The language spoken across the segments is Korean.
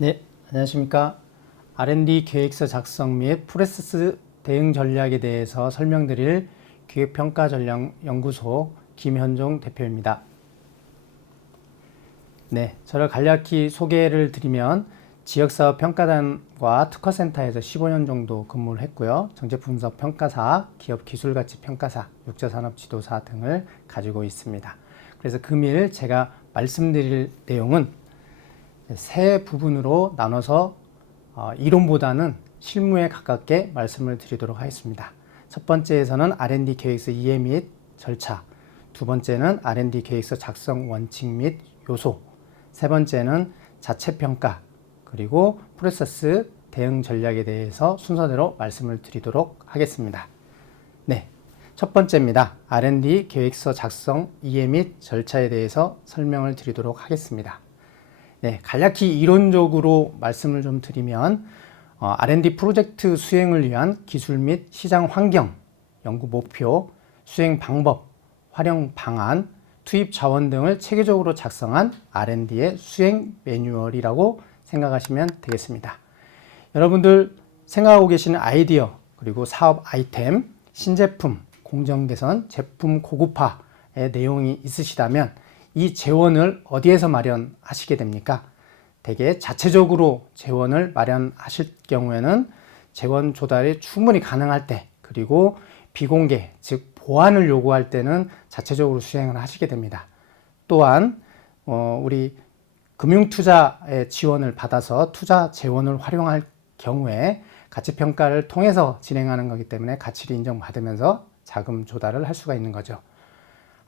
네, 안녕하십니까. R&D 계획서 작성 및 프로세스 대응 전략에 대해서 설명드릴 기획평가전략연구소 김현종 대표입니다. 네, 저를 간략히 소개를 드리면 지역사업 평가단과 특허센터에서 15년 정도 근무를 했고요. 정제분석 평가사, 기업 기술가치 평가사, 육자산업지도사 등을 가지고 있습니다. 그래서 금일 제가 말씀드릴 내용은 세 부분으로 나눠서 이론보다는 실무에 가깝게 말씀을 드리도록 하겠습니다. 첫 번째에서는 R&D 계획서 이해 및 절차, 두 번째는 R&D 계획서 작성 원칙 및 요소, 세 번째는 자체평가, 그리고 프로세스 대응 전략에 대해서 순서대로 말씀을 드리도록 하겠습니다. 네, 첫 번째입니다. R&D 계획서 작성 이해 및 절차에 대해서 설명을 드리도록 하겠습니다. 네, 간략히 이론적으로 말씀을 좀 드리면 R&D 프로젝트 수행을 위한 기술 및 시장 환경, 연구 목표, 수행 방법, 활용 방안, 투입 자원 등을 체계적으로 작성한 R&D의 수행 매뉴얼이라고 생각하시면 되겠습니다. 여러분들 생각하고 계시는 아이디어, 그리고 사업 아이템, 신제품, 공정 개선, 제품 고급화의 내용이 있으시다면 이 재원을 어디에서 마련하시게 됩니까? 대개 자체적으로 재원을 마련하실 경우에는 재원 조달이 충분히 가능할 때, 그리고 비공개, 즉 보안을 요구할 때는 자체적으로 수행을 하시게 됩니다. 또한 우리 금융투자의 지원을 받아서 투자 재원을 활용할 경우에 가치평가를 통해서 진행하는 거기 때문에 가치를 인정받으면서 자금 조달을 할 수가 있는 거죠.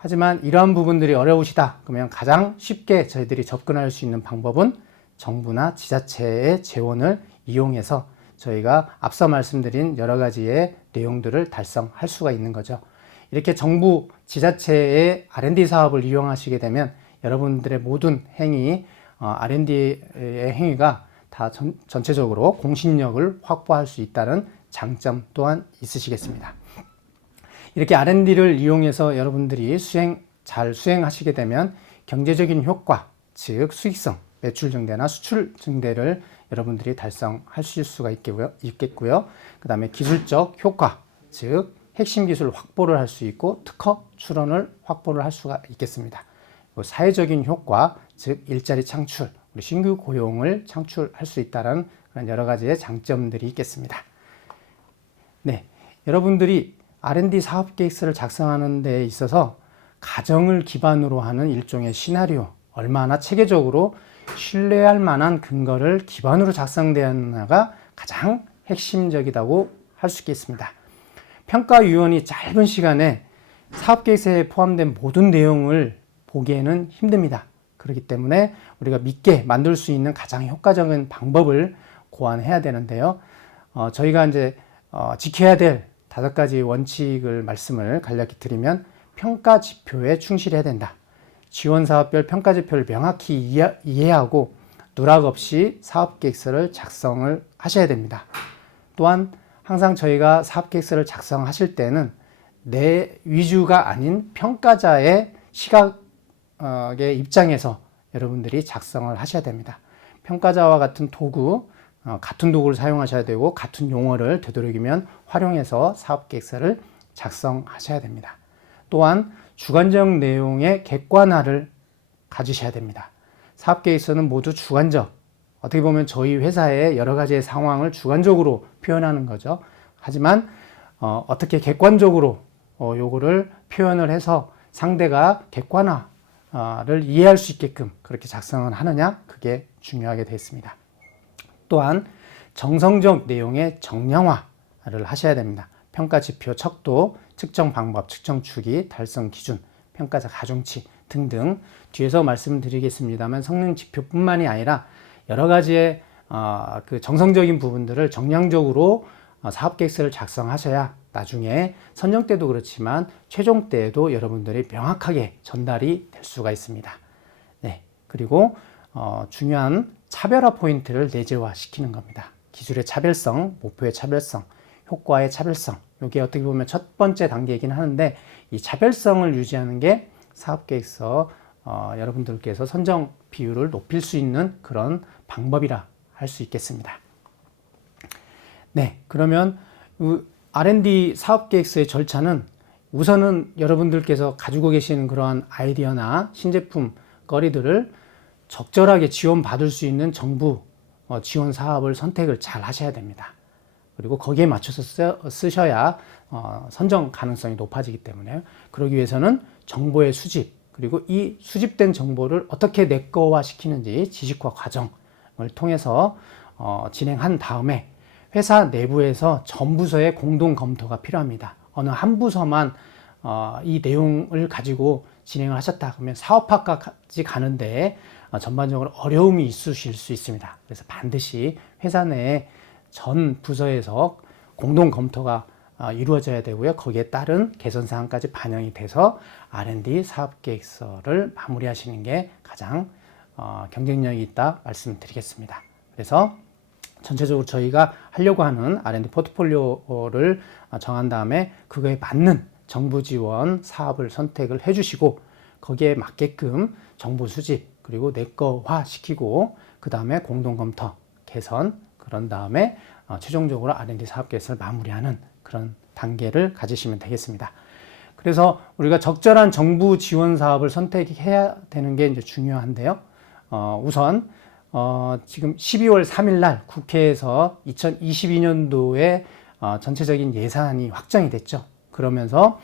하지만 이러한 부분들이 어려우시다 그러면 가장 쉽게 저희들이 접근할 수 있는 방법은 정부나 지자체의 재원을 이용해서 저희가 앞서 말씀드린 여러 가지의 내용들을 달성할 수가 있는 거죠. 이렇게 정부, 지자체의 R&D 사업을 이용하시게 되면 여러분들의 모든 행위, R&D의 행위가 다 전체적으로 공신력을 확보할 수 있다는 장점 또한 있으시겠습니다. 이렇게 R&D를 이용해서 여러분들이 잘 수행하시게 되면 경제적인 효과, 즉 수익성, 매출 증대나 수출 증대를 여러분들이 달성하실 수가 있겠고요. 그 다음에 기술적 효과, 즉 핵심 기술 확보를 할 수 있고 특허 출원을 확보를 할 수가 있겠습니다. 사회적인 효과, 즉 일자리 창출, 우리 신규 고용을 창출할 수 있다는 그런 여러 가지의 장점들이 있겠습니다. 네, 여러분들이 R&D 사업 계획서를 작성하는 데 있어서 가정을 기반으로 하는 일종의 시나리오, 얼마나 체계적으로 신뢰할 만한 근거를 기반으로 작성되었느냐가 가장 핵심적이라고 할 수 있겠습니다. 평가위원이 짧은 시간에 사업계획서에 포함된 모든 내용을 보기에는 힘듭니다. 그렇기 때문에 우리가 믿게 만들 수 있는 가장 효과적인 방법을 고안해야 되는데요. 저희가 이제 지켜야 될 5가지 원칙을 말씀을 간략히 드리면 평가 지표에 충실해야 된다. 지원 사업별 평가 지표를 명확히 이해하고 누락 없이 사업 계획서를 작성을 하셔야 됩니다. 또한 항상 저희가 사업 계획서를 작성하실 때는 내 위주가 아닌 평가자의 시각의 입장에서 여러분들이 작성을 하셔야 됩니다. 평가자와 같은 도구, 같은 도구를 사용하셔야 되고 같은 용어를 되도록이면 활용해서 사업계획서를 작성하셔야 됩니다. 또한 주관적 내용의 객관화를 가지셔야 됩니다. 사업계획서는 모두 주관적, 어떻게 보면 저희 회사의 여러 가지의 상황을 주관적으로 표현하는 거죠. 하지만 어떻게 객관적으로 요거를 표현을 해서 상대가 객관화를 이해할 수 있게끔 그렇게 작성을 하느냐, 그게 중요하게 되겠습니다. 또한 정성적 내용의 정량화를 하셔야 됩니다. 평가 지표, 척도, 측정 방법, 측정 주기, 달성 기준, 평가자 가중치 등등 뒤에서 말씀드리겠습니다만 성능 지표뿐만이 아니라 여러 가지의 그 정성적인 부분들을 정량적으로 사업계획서를 작성하셔야 나중에 선정 때도 그렇지만 최종 때에도 여러분들이 명확하게 전달이 될 수가 있습니다. 네, 그리고 중요한 차별화 포인트를 내재화 시키는 겁니다. 기술의 차별성, 목표의 차별성, 효과의 차별성. 이게 어떻게 보면 첫 번째 단계이긴 하는데 이 차별성을 유지하는 게 사업계획서 여러분들께서 선정 비율을 높일 수 있는 그런 방법이라 할 수 있겠습니다. 네, 그러면 R&D 사업계획서의 절차는 우선은 여러분들께서 가지고 계시는 그러한 아이디어나 신제품 거리들을 적절하게 지원받을 수 있는 정부 지원 사업을 선택을 잘 하셔야 됩니다. 그리고 거기에 맞춰서 쓰셔야 선정 가능성이 높아지기 때문에, 그러기 위해서는 정보의 수집, 그리고 이 수집된 정보를 어떻게 내거화 시키는지 지식화 과정을 통해서 진행한 다음에 회사 내부에서 전 부서의 공동 검토가 필요합니다. 어느 한 부서만 이 내용을 가지고 진행을 하셨다 그러면 사업화까지 가는데 전반적으로 어려움이 있으실 수 있습니다. 그래서 반드시 회사 내에 전 부서에서 공동 검토가 이루어져야 되고요. 거기에 따른 개선 사항까지 반영이 돼서 R&D 사업계획서를 마무리하시는 게 가장 경쟁력이 있다 말씀드리겠습니다. 그래서 전체적으로 저희가 하려고 하는 R&D 포트폴리오를 정한 다음에 그거에 맞는 정부 지원 사업을 선택을 해주시고, 거기에 맞게끔 정보 수집 그리고 내거화 시키고, 그 다음에 공동 검토 개선, 그런 다음에 최종적으로 R&D 사업 계획을 마무리하는 그런 단계를 가지시면 되겠습니다. 그래서 우리가 적절한 정부 지원 사업을 선택해야 되는 게 이제 중요한데요. 우선 지금 12월 3일 날 국회에서 2022년도에 전체적인 예산이 확정이 됐죠. 그러면서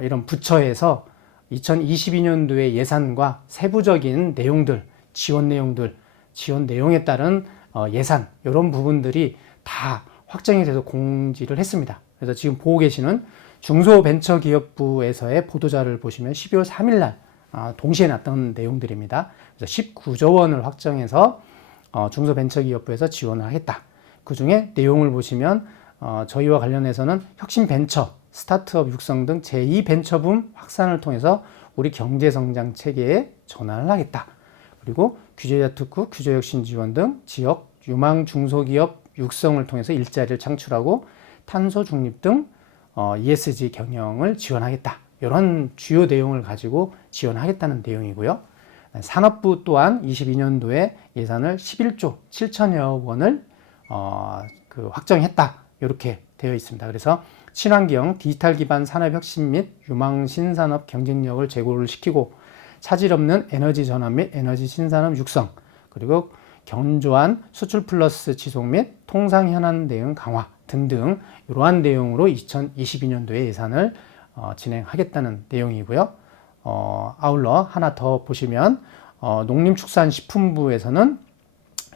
이런 부처에서 2022년도의 예산과 세부적인 내용들, 지원 내용들, 지원 내용에 따른 예산, 이런 부분들이 다 확정이 돼서 공지를 했습니다. 그래서 지금 보고 계시는 중소벤처기업부에서의 보도자를 보시면 12월 3일 날 동시에 났던 내용들입니다. 그래서 19조 원을 확정해서 중소벤처기업부에서 지원을 하겠다. 그 중에 내용을 보시면 저희와 관련해서는 혁신벤처, 스타트업 육성 등 제2벤처붐 확산을 통해서 우리 경제성장 체계에 전환을 하겠다. 그리고 규제자 특구, 규제혁신 지원 등 지역 유망 중소기업 육성을 통해서 일자리를 창출하고 탄소 중립 등 ESG 경영을 지원하겠다. 이런 주요 내용을 가지고 지원하겠다는 내용이고요. 산업부 또한 22년도에 예산을 11조 7천여 원을 확정했다. 이렇게 되어 있습니다. 그래서 친환경 디지털 기반 산업 혁신 및 유망 신산업 경쟁력을 제고를 시키고 차질 없는 에너지 전환 및 에너지 신산업 육성, 그리고 견조한 수출 플러스 지속 및 통상 현안 대응 강화 등등 이러한 내용으로 2022년도에 예산을 진행하겠다는 내용이고요. 아울러 하나 더 보시면 농림축산식품부에서는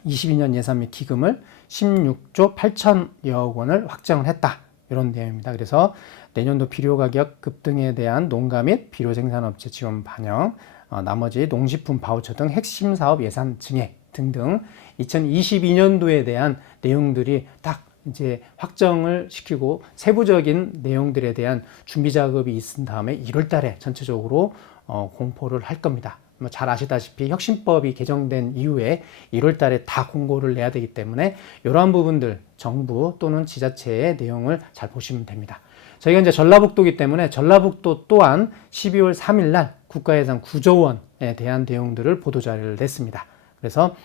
22년 예산 및 기금을 16조 8천여억 원을 확정을 했다. 이런 내용입니다. 그래서 내년도 비료가격 급등에 대한 농가 및 비료생산업체 지원 반영, 나머지 농식품 바우처 등 핵심 사업 예산 증액 등등 2022년도에 대한 내용들이 딱 이제 확정을 시키고 세부적인 내용들에 대한 준비 작업이 있은 다음에 1월 달에 전체적으로 공포를 할 겁니다. 잘 아시다시피 혁신법이 개정된 이후에 1월 달에 다 공고를 내야 되기 때문에 이러한 부분들 정부 또는 지자체의 내용을 잘 보시면 됩니다. 저희가 이제 전라북도이기 때문에 전라북도 또한 12월 3일 날 국가예산 9조 원에 대한 내용들을 보도자료를 냈습니다. 그래서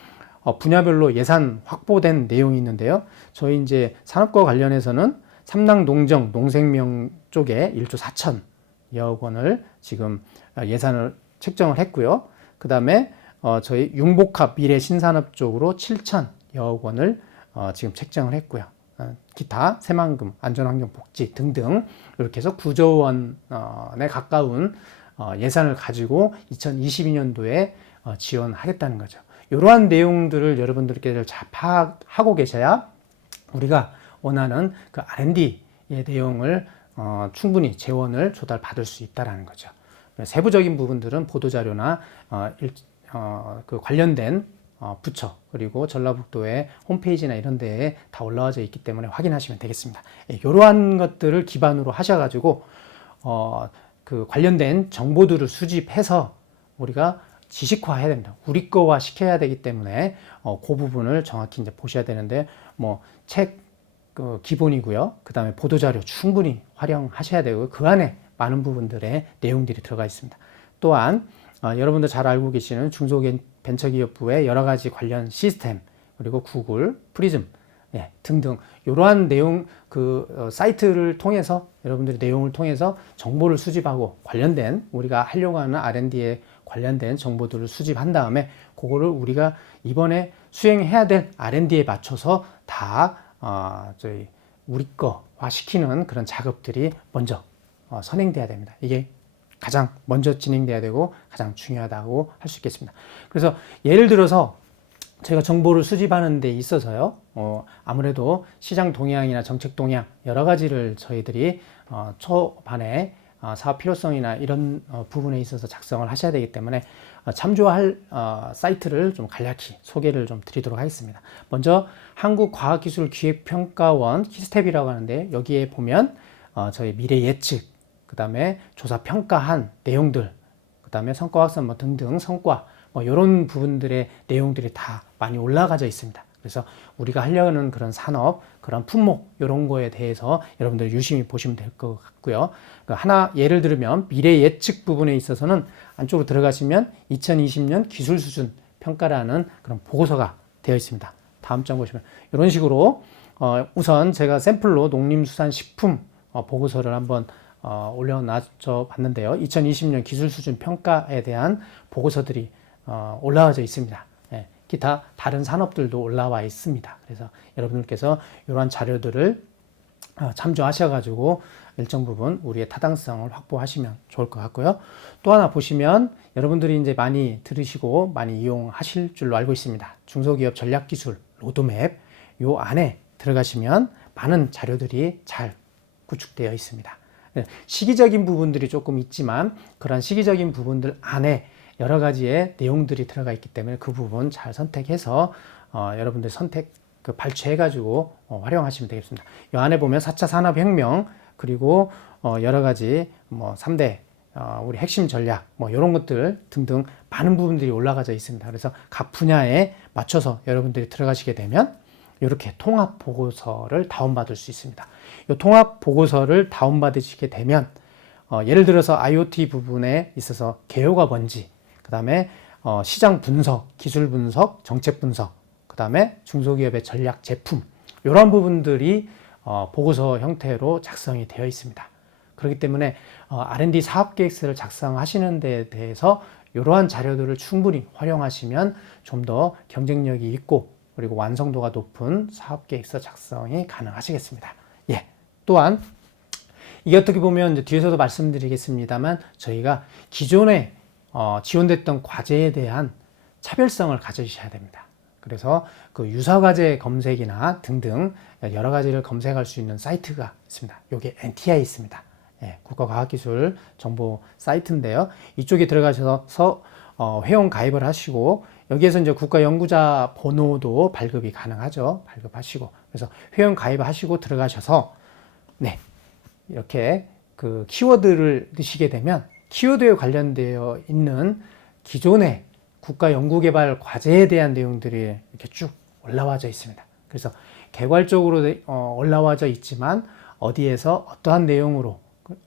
분야별로 예산 확보된 내용이 있는데요. 저희 이제 산업과 관련해서는 삼당 농정 농생명 쪽에 1조 4천여억 원을 지금 예산을 책정을 했고요. 그 다음에 저희 융복합 미래 신산업 쪽으로 7천여억 원을 지금 책정을 했고요. 기타 새만금 안전환경 복지 등등 이렇게 해서 9조 원에 가까운 예산을 가지고 2022년도에 지원하겠다는 거죠. 이러한 내용들을 여러분들께서 잘 파악하고 계셔야 우리가 원하는 그 R&D의 내용을 충분히 재원을 조달받을 수 있다는 거죠. 세부적인 부분들은 보도자료나 그 관련된 부처 그리고 전라북도의 홈페이지나 이런 데에 다 올라와져 있기 때문에 확인하시면 되겠습니다. 이러한 것들을 기반으로 하셔가지고 그 관련된 정보들을 수집해서 우리가 지식화해야 됩니다. 우리 거화 시켜야 되기 때문에 그 부분을 정확히 이제 보셔야 되는데 책 기본이고요. 그 다음에 보도자료 충분히 활용하셔야 되고 그 안에 많은 부분들의 내용들이 들어가 있습니다. 또한 여러분들 잘 알고 계시는 중소벤처기업부의 여러 가지 관련 시스템 그리고 구글, 프리즘, 예, 등등 이러한 내용 사이트를 통해서 여러분들이 내용을 통해서 정보를 수집하고 관련된 우리가 하려고 하는 R&D에 관련된 정보들을 수집한 다음에 그거를 우리가 이번에 수행해야 될 R&D에 맞춰서 다 저희 우리 거화 시키는 그런 작업들이 먼저 선행돼야 됩니다. 이게 가장 먼저 진행돼야 되고 가장 중요하다고 할 수 있겠습니다. 그래서 예를 들어서 제가 정보를 수집하는 데 있어서요, 아무래도 시장 동향이나 정책 동향 여러 가지를 저희들이 초반에 사업 필요성이나 이런 부분에 있어서 작성을 하셔야 되기 때문에 참조할 사이트를 좀 간략히 소개를 좀 드리도록 하겠습니다. 먼저 한국과학기술기획평가원 키스텝이라고 하는데 여기에 보면 저희 미래 예측, 그 다음에 조사 평가한 내용들, 그 다음에 성과 확산 뭐 등등 성과 이런 부분들의 내용들이 다 많이 올라가져 있습니다. 그래서 우리가 하려는 그런 산업, 그런 품목 이런 거에 대해서 여러분들 유심히 보시면 될 것 같고요. 하나 예를 들면 미래 예측 부분에 있어서는 안쪽으로 들어가시면 2020년 기술 수준 평가라는 그런 보고서가 되어 있습니다. 다음 장 보시면 이런 식으로 우선 제가 샘플로 농림수산식품 보고서를 한번 올려놔줘 봤는데요. 2020년 기술 수준 평가에 대한 보고서들이 올라와져 있습니다. 예, 기타 다른 산업들도 올라와 있습니다. 그래서 여러분들께서 이러한 자료들을 참조하셔가지고 일정 부분 우리의 타당성을 확보하시면 좋을 것 같고요. 또 하나 보시면 여러분들이 이제 많이 들으시고 많이 이용하실 줄로 알고 있습니다. 중소기업 전략기술 로드맵 요 안에 들어가시면 많은 자료들이 잘 구축되어 있습니다. 시기적인 부분들이 조금 있지만 그런 시기적인 부분들 안에 여러 가지의 내용들이 들어가 있기 때문에 그 부분 잘 선택해서 여러분들 선택 발췌해 가지고 활용하시면 되겠습니다. 이 안에 보면 4차 산업혁명 그리고 여러 가지 뭐 3대 우리 핵심 전략 뭐 이런 것들 등등 많은 부분들이 올라가져 있습니다. 그래서 각 분야에 맞춰서 여러분들이 들어가시게 되면 이렇게 통합 보고서를 다운받을 수 있습니다. 이 통합 보고서를 다운받으시게 되면 예를 들어서 IoT 부분에 있어서 개요가 뭔지, 그 다음에 시장 분석, 기술 분석, 정책 분석, 그 다음에 중소기업의 전략 제품 이런 부분들이 보고서 형태로 작성이 되어 있습니다. 그렇기 때문에 R&D 사업계획서를 작성하시는 데 대해서 이러한 자료들을 충분히 활용하시면 좀 더 경쟁력이 있고 그리고 완성도가 높은 사업계획서 작성이 가능하시겠습니다. 예. 또한 이게 어떻게 보면 이제 뒤에서도 말씀드리겠습니다만 저희가 기존에 지원됐던 과제에 대한 차별성을 가져주셔야 됩니다. 그래서 그 유사과제 검색이나 등등 여러 가지를 검색할 수 있는 사이트가 있습니다. 이게 NTI 있습니다. 예, 국가과학기술 정보 사이트인데요. 이쪽에 들어가셔서 회원 가입을 하시고 여기에서 이제 국가연구자 번호도 발급이 가능하죠. 발급하시고 그래서 회원 가입하시고 들어가셔서 네 이렇게 그 키워드를 넣으시게 되면 키워드에 관련되어 있는 기존의 국가연구개발 과제에 대한 내용들이 이렇게 쭉 올라와져 있습니다. 그래서 개괄적으로 올라와져 있지만 어디에서 어떠한 내용으로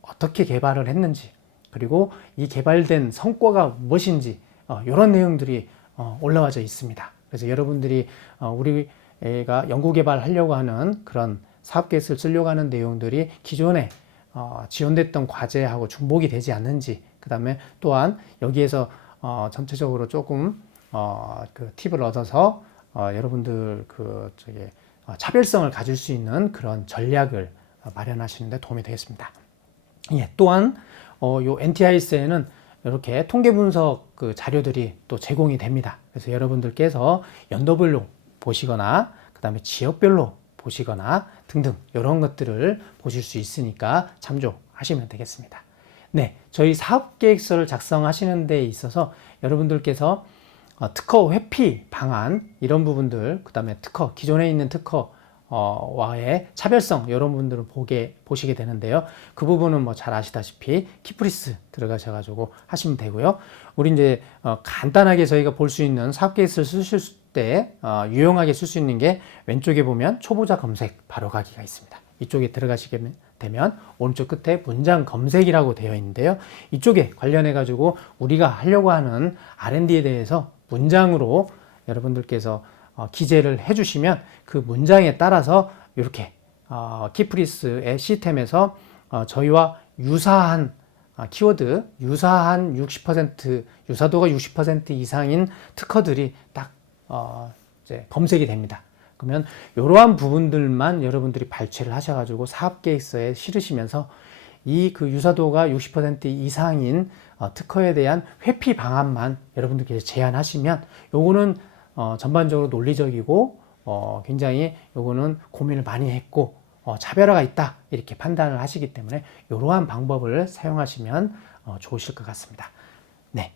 어떻게 개발을 했는지 그리고 이 개발된 성과가 무엇인지 이런 내용들이 올라와져 있습니다. 그래서 여러분들이 우리가 연구개발하려고 하는 그런 사업계획서를 쓰려고 하는 내용들이 기존에 지원됐던 과제하고 중복이 되지 않는지 그 다음에 또한 여기에서 전체적으로 조금 그 팁을 얻어서 여러분들 차별성을 가질 수 있는 그런 전략을 마련하시는 데 도움이 되겠습니다. 예, 또한 요 NTIS에는 이렇게 통계 분석 그 자료들이 또 제공이 됩니다. 그래서 여러분들께서 연도별로 보시거나 그 다음에 지역별로 보시거나 등등 이런 것들을 보실 수 있으니까 참조하시면 되겠습니다. 네, 저희 사업계획서를 작성하시는 데 있어서 여러분들께서 특허 회피 방안 이런 부분들 그 다음에 특허 기존에 있는 특허 와의 차별성 이런 부분들을 보시게 되는데요. 그 부분은 뭐 잘 아시다시피 키프리스 들어가셔가지고 하시면 되고요. 우리 이제 간단하게 저희가 볼 수 있는 사업계획서를 쓰실 때 유용하게 쓸 수 있는 게 왼쪽에 보면 초보자 검색 바로가기가 있습니다. 이쪽에 들어가시게 되면 오른쪽 끝에 문장 검색이라고 되어 있는데요. 이쪽에 관련해 가지고 우리가 하려고 하는 R&D에 대해서 문장으로 여러분들께서 기재를 해주시면 그 문장에 따라서 이렇게 키프리스의 시스템에서 저희와 유사한 키워드, 유사한 60%, 유사도가 60% 이상인 특허들이 딱 이제 검색이 됩니다. 그러면 이러한 부분들만 여러분들이 발췌를 하셔가지고 사업계획서에 실으시면서 이 그 유사도가 60% 이상인 특허에 대한 회피 방안만 여러분들께서 제안하시면 요거는 전반적으로 논리적이고 굉장히 요거는 고민을 많이 했고 차별화가 있다 이렇게 판단을 하시기 때문에 이러한 방법을 사용하시면 좋으실 것 같습니다. 네.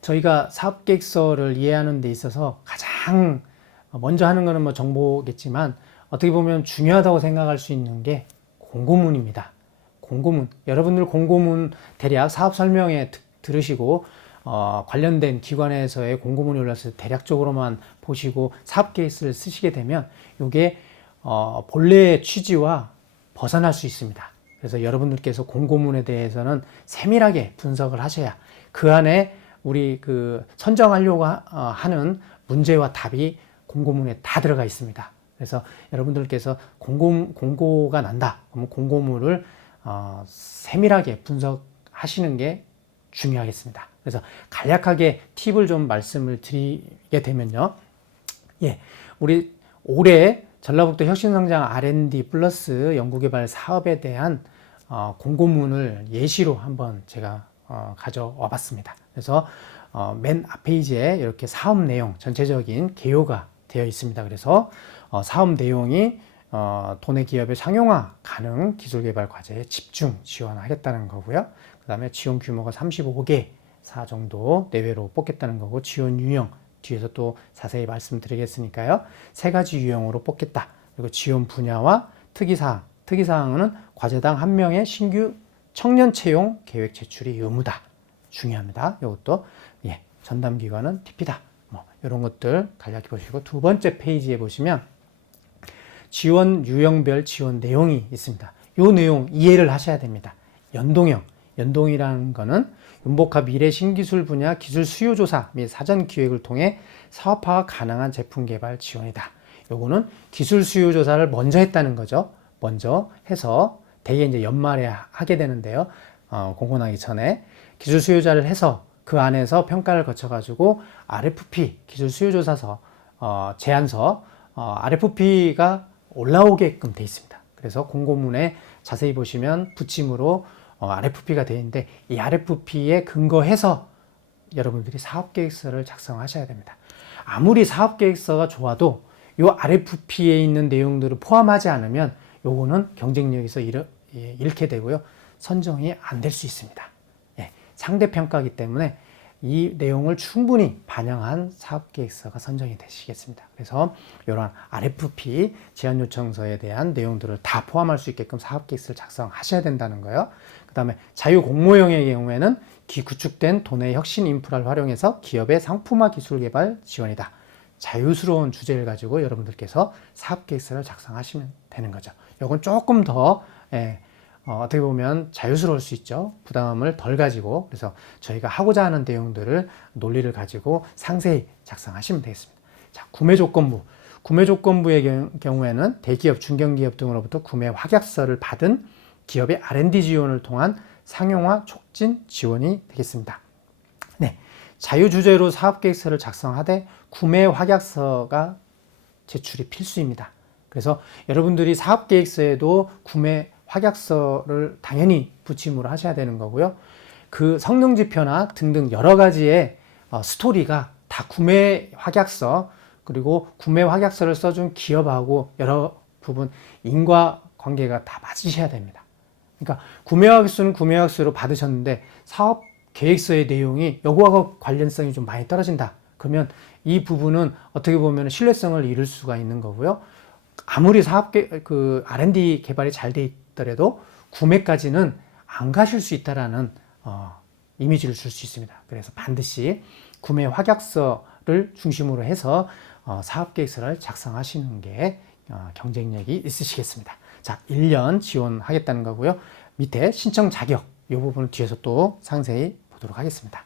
저희가 사업계획서를 이해하는 데 있어서 가장 먼저 하는 거는 뭐 정보겠지만 어떻게 보면 중요하다고 생각할 수 있는 게 공고문입니다. 공고문. 여러분들 공고문 대략 사업 설명회 들으시고 관련된 기관에서의 공고문이 올라서 대략적으로만 보시고 사업 계획서를 쓰시게 되면 이게 본래의 취지와 벗어날 수 있습니다. 그래서 여러분들께서 공고문에 대해서는 세밀하게 분석을 하셔야 그 안에 우리 선정하려고 하는 문제와 답이 공고문에 다 들어가 있습니다. 그래서 여러분들께서 공고가 난다. 그러면 공고문을 세밀하게 분석하시는 게 중요하겠습니다. 그래서 간략하게 팁을 좀 말씀을 드리게 되면요. 예, 우리 올해 전라북도 혁신성장 R&D 플러스 연구개발 사업에 대한 공고문을 예시로 한번 제가 가져와 봤습니다. 그래서 맨 앞 페이지에 이렇게 사업 내용 전체적인 개요가 되어 있습니다. 그래서 사업 내용이 도내 기업의 상용화 가능 기술개발 과제에 집중 지원하겠다는 거고요. 그 다음에 지원 규모가 35개사 정도 내외로 뽑겠다는 거고, 지원 유형 뒤에서 또 자세히 말씀드리겠으니까요. 3가지 유형으로 뽑겠다. 그리고 지원 분야와 특이사항. 특이사항은 과제당 1명의 신규 청년 채용 계획 제출이 의무다. 중요합니다. 이것도 전담기관은 TP다. 뭐 이런 것들 간략히 보시고, 2번째 페이지에 보시면 지원 유형별 지원 내용이 있습니다. 이 내용 이해를 하셔야 됩니다. 연동형. 연동이라는 거는 윤복합 미래 신기술 분야 기술 수요 조사 및 사전 기획을 통해 사업화가 가능한 제품 개발 지원이다. 요거는 기술 수요 조사를 먼저 했다는 거죠. 먼저 해서 대개 이제 연말에 하게 되는데요. 공고나기 전에 기술 수요 조사를 해서 그 안에서 평가를 거쳐가지고 RFP 기술 수요 조사서 제안서 RFP가 올라오게끔 돼 있습니다. 그래서 공고문에 자세히 보시면 붙임으로 RFP가 되어 있는데, 이 RFP에 근거해서 여러분들이 사업계획서를 작성하셔야 됩니다. 아무리 사업계획서가 좋아도 이 RFP에 있는 내용들을 포함하지 않으면 요거는 경쟁력에서 잃게 되고요. 선정이 안 될 수 있습니다. 상대평가이기 때문에 이 내용을 충분히 반영한 사업계획서가 선정이 되시겠습니다. 그래서 이러한 RFP 제안요청서에 대한 내용들을 다 포함할 수 있게끔 사업계획서를 작성하셔야 된다는 거예요. 그 다음에 자유공모형의 경우에는 구축된 도내 혁신 인프라를 활용해서 기업의 상품화 기술 개발 지원이다. 자유스러운 주제를 가지고 여러분들께서 사업계획서를 작성하시면 되는 거죠. 이건 조금 더 어떻게 보면 자유스러울 수 있죠. 부담을 덜 가지고. 그래서 저희가 하고자 하는 내용들을 논리를 가지고 상세히 작성하시면 되겠습니다. 자, 구매 조건부. 구매 조건부의 경우에는 대기업, 중견기업 등으로부터 구매 확약서를 받은 기업의 R&D 지원을 통한 상용화 촉진 지원이 되겠습니다. 네, 자유주제로 사업계획서를 작성하되 구매 확약서가 제출이 필수입니다. 그래서 여러분들이 사업계획서에도 구매 확약서를 당연히 붙임으로 하셔야 되는 거고요. 그 성능지표나 등등 여러 가지의 스토리가 다 구매 확약서, 그리고 구매 확약서를 써준 기업하고 여러 부분 인과관계가 다 맞으셔야 됩니다. 그러니까 구매 확약서는 구매 확약서로 받으셨는데 사업 계획서의 내용이 여기와 관련성이 좀 많이 떨어진다. 그러면 이 부분은 어떻게 보면 신뢰성을 잃을 수가 있는 거고요. 아무리 R&D 개발이 잘 돼 있더라도 구매까지는 안 가실 수 있다라는 이미지를 줄 수 있습니다. 그래서 반드시 구매 확약서를 중심으로 해서 사업계획서를 작성하시는 게 경쟁력이 있으시겠습니다. 자, 1년 지원하겠다는 거고요. 밑에 신청 자격, 이 부분은 뒤에서 또 상세히 보도록 하겠습니다.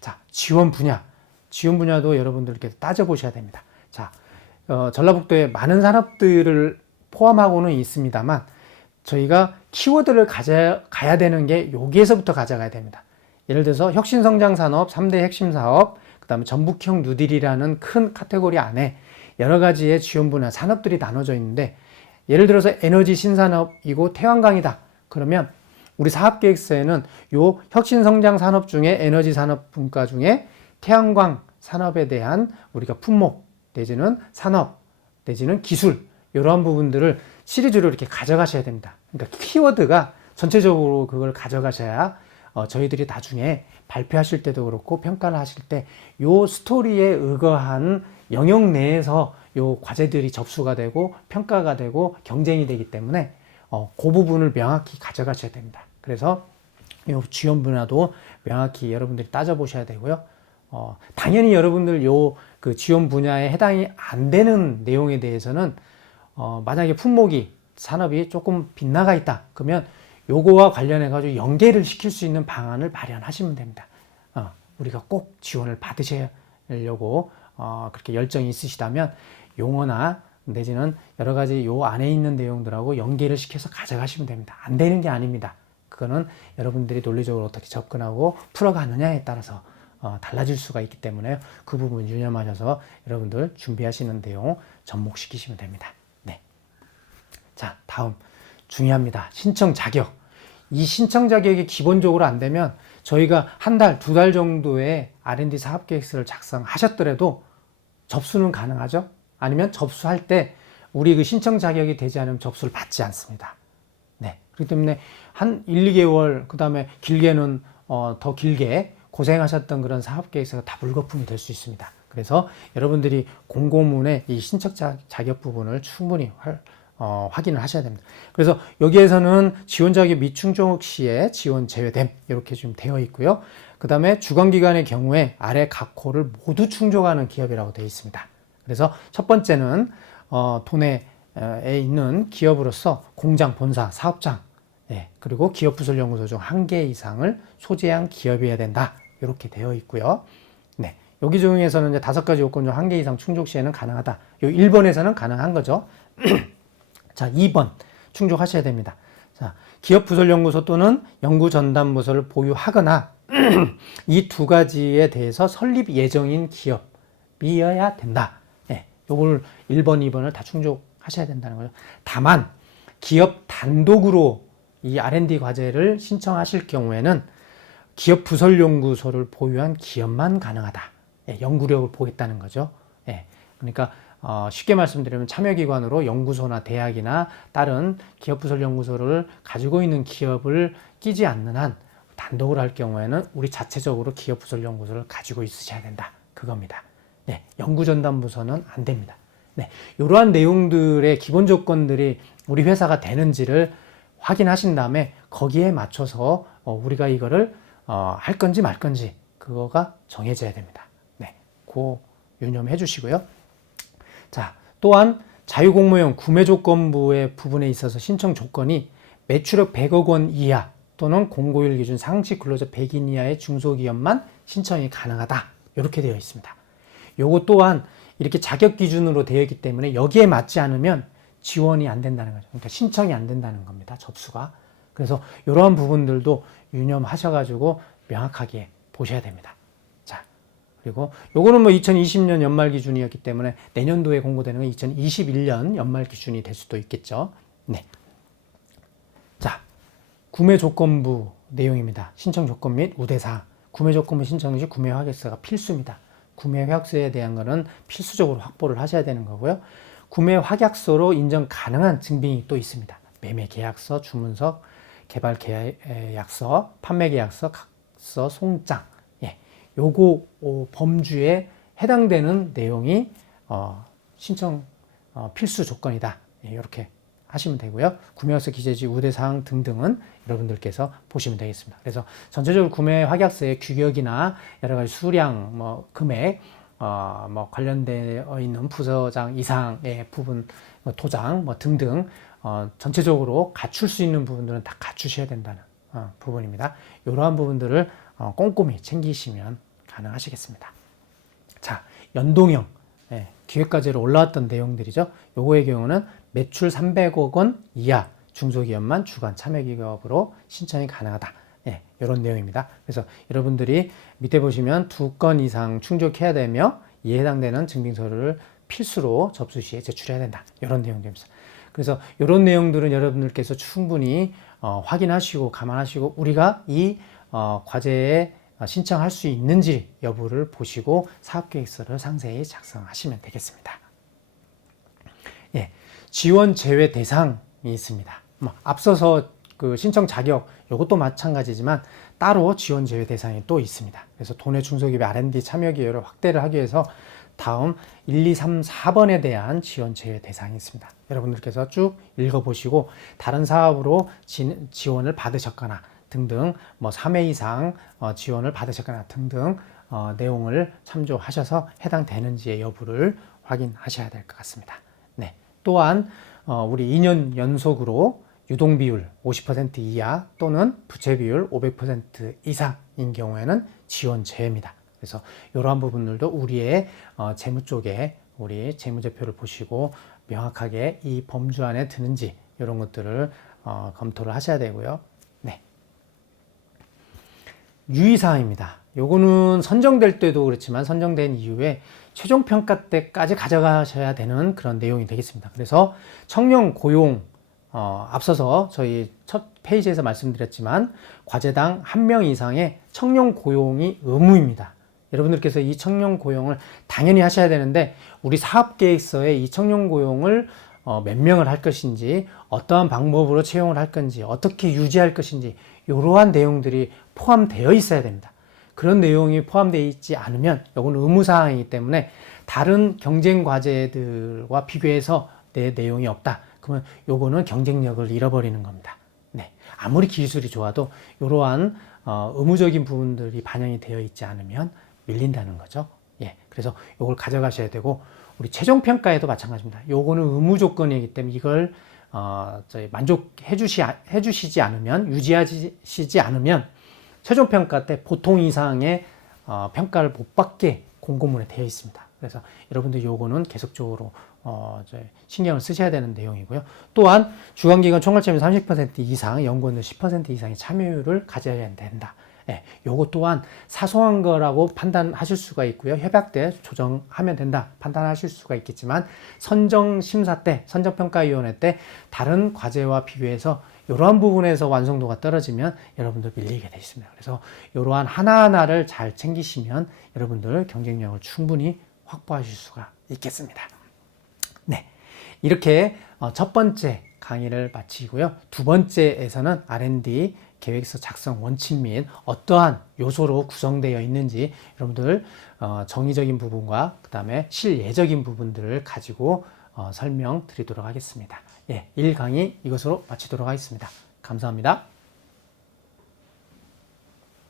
자, 지원 분야. 지원 분야도 여러분들께서 따져보셔야 됩니다. 자, 전라북도에 많은 산업들을 포함하고는 있습니다만 저희가 키워드를 가져가야 되는 게 여기에서부터 가져가야 됩니다. 예를 들어서 혁신성장산업 3대 핵심 사업, 그 다음에 전북형 뉴딜이라는 큰 카테고리 안에 여러 가지의 지원 분야 산업들이 나눠져 있는데, 예를 들어서 에너지 신산업이고 태양광이다. 그러면 우리 사업계획서에는 요 혁신성장 산업 중에 에너지 산업 분과 중에 태양광 산업에 대한 우리가 품목 내지는 산업 내지는 기술 이런 부분들을 시리즈로 이렇게 가져가셔야 됩니다. 그러니까 키워드가 전체적으로 그걸 가져가셔야 저희들이 나중에 발표하실 때도 그렇고 평가를 하실 때 요 스토리에 의거한 영역 내에서 요 과제들이 접수가 되고 평가가 되고 경쟁이 되기 때문에 그 부분을 명확히 가져가셔야 됩니다. 그래서 요 지원 분야도 명확히 여러분들이 따져보셔야 되고요. 당연히 여러분들 요 그 지원 분야에 해당이 안 되는 내용에 대해서는 만약에 품목이 산업이 조금 빗나가 있다 그러면 요거와 관련해 가지고 연계를 시킬 수 있는 방안을 마련하시면 됩니다. 우리가 꼭 지원을 받으시려고 그렇게 열정이 있으시다면 용어나 내지는 여러 가지 요 안에 있는 내용들하고 연계를 시켜서 가져가시면 됩니다. 안 되는 게 아닙니다. 그거는 여러분들이 논리적으로 어떻게 접근하고 풀어가느냐에 따라서 달라질 수가 있기 때문에 그 부분 유념하셔서 여러분들 준비하시는 내용 접목시키시면 됩니다. 네. 자, 다음 중요합니다. 신청 자격. 이 신청 자격이 기본적으로 안 되면 저희가 한 달, 두 달 정도의 R&D 사업계획서를 작성하셨더라도 접수는 가능하죠? 아니면 접수할 때 우리 그 신청 자격이 되지 않으면 접수를 받지 않습니다. 네. 그렇기 때문에 한 1, 2개월, 그 다음에 길게는 더 길게 고생하셨던 그런 사업계획서가 다 물거품이 될 수 있습니다. 그래서 여러분들이 공고문의 이 신청 자격 부분을 충분히 확인을 하셔야 됩니다. 그래서 여기에서는 지원 자격 미충족 시에 지원 제외됨 이렇게 좀 되어 있고요. 그 다음에 주관기관의 경우에 아래 각 호를 모두 충족하는 기업이라고 되어 있습니다. 그래서 첫 번째는 도내에 있는 기업으로서 공장, 본사, 사업장, 그리고 기업부설연구소 중 1개 이상을 소재한 기업이어야 된다. 이렇게 되어 있고요. 네, 여기 중에서는 이제 5가지 요건 중 1개 이상 충족 시에는 가능하다. 요 1번에서는 가능한 거죠. 자, 2번 충족하셔야 됩니다. 자, 기업부설연구소 또는 연구전담부서를 보유하거나 이 두 가지에 대해서 설립 예정인 기업이어야 된다. 네, 요걸 1번, 2번을 다 충족하셔야 된다는 거죠. 다만 기업 단독으로 이 R&D 과제를 신청하실 경우에는 기업 부설연구소를 보유한 기업만 가능하다. 연구력을 보겠다는 거죠. 그러니까 쉽게 말씀드리면 참여기관으로 연구소나 대학이나 다른 기업 부설연구소를 가지고 있는 기업을 끼지 않는 한 단독으로 할 경우에는 우리 자체적으로 기업 부설연구소를 가지고 있으셔야 된다. 그겁니다. 네, 연구전담부서는 안 됩니다. 네, 이러한 내용들의 기본 조건들이 우리 회사가 되는지를 확인하신 다음에 거기에 맞춰서 우리가 이거를 할 건지 말 건지 그거가 정해져야 됩니다. 네, 그 유념해 주시고요. 자, 또한 자유공모형 구매조건부의 부분에 있어서 신청 조건이 매출액 100억 원 이하 또는 공고일 기준 상시 근로자 100인 이하의 중소기업만 신청이 가능하다. 이렇게 되어 있습니다. 요거 또한 이렇게 자격 기준으로 되어 있기 때문에 여기에 맞지 않으면 지원이 안 된다는 거죠. 그러니까 신청이 안 된다는 겁니다. 접수가. 그래서 이러한 부분들도 유념하셔가지고 명확하게 보셔야 됩니다. 자, 그리고 요거는 뭐 2020년 연말 기준이었기 때문에 내년도에 공고되는 건 2021년 연말 기준이 될 수도 있겠죠. 네. 자, 구매 조건부 내용입니다. 신청 조건 및 우대사항. 구매 조건부 신청 시 구매 확약서가 필수입니다. 구매 확약서에 대한 거는 필수적으로 확보를 하셔야 되는 거고요. 구매 확약서로 인정 가능한 증빙이 또 있습니다. 매매 계약서, 주문서, 개발 계약서, 판매 계약서, 각서, 송장. 요거 범주에 해당되는 내용이 신청 필수 조건이다. 이렇게 하시면 되고요. 구매확서 기재지 우대사항 등등은 여러분들께서 보시면 되겠습니다. 그래서 전체적으로 구매 확약서의 규격이나 여러 가지 수량, 뭐 금액, 뭐 관련되어 있는 부서장 이상의 부분, 뭐 도장, 뭐 등등 전체적으로 갖출 수 있는 부분들은 다 갖추셔야 된다는 부분입니다. 이러한 부분들을 꼼꼼히 챙기시면 가능하시겠습니다. 자, 연동형 기획과제로 올라왔던 내용들이죠. 요거의 경우는 매출 300억 원 이하 중소기업만 주관 참여기업으로 신청이 가능하다. 이런 내용입니다. 그래서 여러분들이 밑에 보시면 2건 이상 충족해야 되며 이에 해당되는 증빙서류를 필수로 접수 시에 제출해야 된다. 이런 내용들입니다. 그래서 이런 내용들은 여러분들께서 충분히 확인하시고 감안하시고 우리가 이 과제에 신청할 수 있는지 여부를 보시고 사업계획서를 상세히 작성하시면 되겠습니다. 지원 제외 대상이 있습니다. 앞서서 그 신청 자격 이것도 마찬가지지만 따로 지원 제외 대상이 또 있습니다. 그래서 도내 중소기업의 R&D 참여 기회를 확대를 하기 위해서 다음 1, 2, 3, 4번에 대한 지원 제외 대상이 있습니다. 여러분들께서 쭉 읽어보시고 다른 사업으로 지원을 받으셨거나 등등 3회 이상 지원을 받으셨거나 등등 내용을 참조하셔서 해당되는지의 여부를 확인하셔야 될 것 같습니다. 네. 또한 우리 2년 연속으로 유동비율 50% 이하 또는 부채비율 500% 이상인 경우에는 지원 제외입니다. 그래서 이러한 부분들도 우리의 재무 쪽에 우리 재무제표를 보시고 명확하게 이 범주 안에 드는지 이런 것들을 검토를 하셔야 되고요. 네. 유의사항입니다. 요거는 선정될 때도 그렇지만 선정된 이후에 최종평가 때까지 가져가셔야 되는 그런 내용이 되겠습니다. 그래서 청년 고용 앞서서 저희 첫 페이지에서 말씀드렸지만 과제당 1명 이상의 청년 고용이 의무입니다. 여러분들께서 이 청년 고용을 당연히 하셔야 되는데 우리 사업계획서에 이 청년 고용을 몇 명을 할 것인지 어떠한 방법으로 채용을 할 건지 어떻게 유지할 것인지 이러한 내용들이 포함되어 있어야 됩니다. 그런 내용이 포함되어 있지 않으면 이건 의무사항이기 때문에 다른 경쟁 과제들과 비교해서 내 내용이 없다. 그러면 요거는 경쟁력을 잃어버리는 겁니다. 네. 아무리 기술이 좋아도 이러한 의무적인 부분들이 반영이 되어 있지 않으면 밀린다는 거죠. 그래서 요걸 가져가셔야 되고 우리 최종평가에도 마찬가지입니다. 요거는 의무 조건이기 때문에 이걸 만족해 주시지 않으면 유지하시지 않으면 최종평가 때 보통 이상의 평가를 못 받게 공고문에 되어 있습니다. 그래서 여러분들 요거는 계속적으로 신경을 쓰셔야 되는 내용이고요. 또한 주관기관 총괄 참여 30% 이상, 연구원들 10% 이상의 참여율을 가져야 된다. 요거 또한 사소한 거라고 판단하실 수가 있고요. 협약 때 조정하면 된다 판단하실 수가 있겠지만 선정심사 때, 선정평가위원회 때 다른 과제와 비교해서 이러한 부분에서 완성도가 떨어지면 여러분들 밀리게 되어 있습니다. 그래서 이러한 하나하나를 잘 챙기시면 여러분들 경쟁력을 충분히 확보하실 수가 있겠습니다. 네, 이렇게 첫 번째 강의를 마치고요. 두 번째에서는 R&D 계획서 작성 원칙 및 어떠한 요소로 구성되어 있는지 여러분들 정의적인 부분과 그 다음에 실예적인 부분들을 가지고 설명드리도록 하겠습니다. 1강의 이것으로 마치도록 하겠습니다. 감사합니다.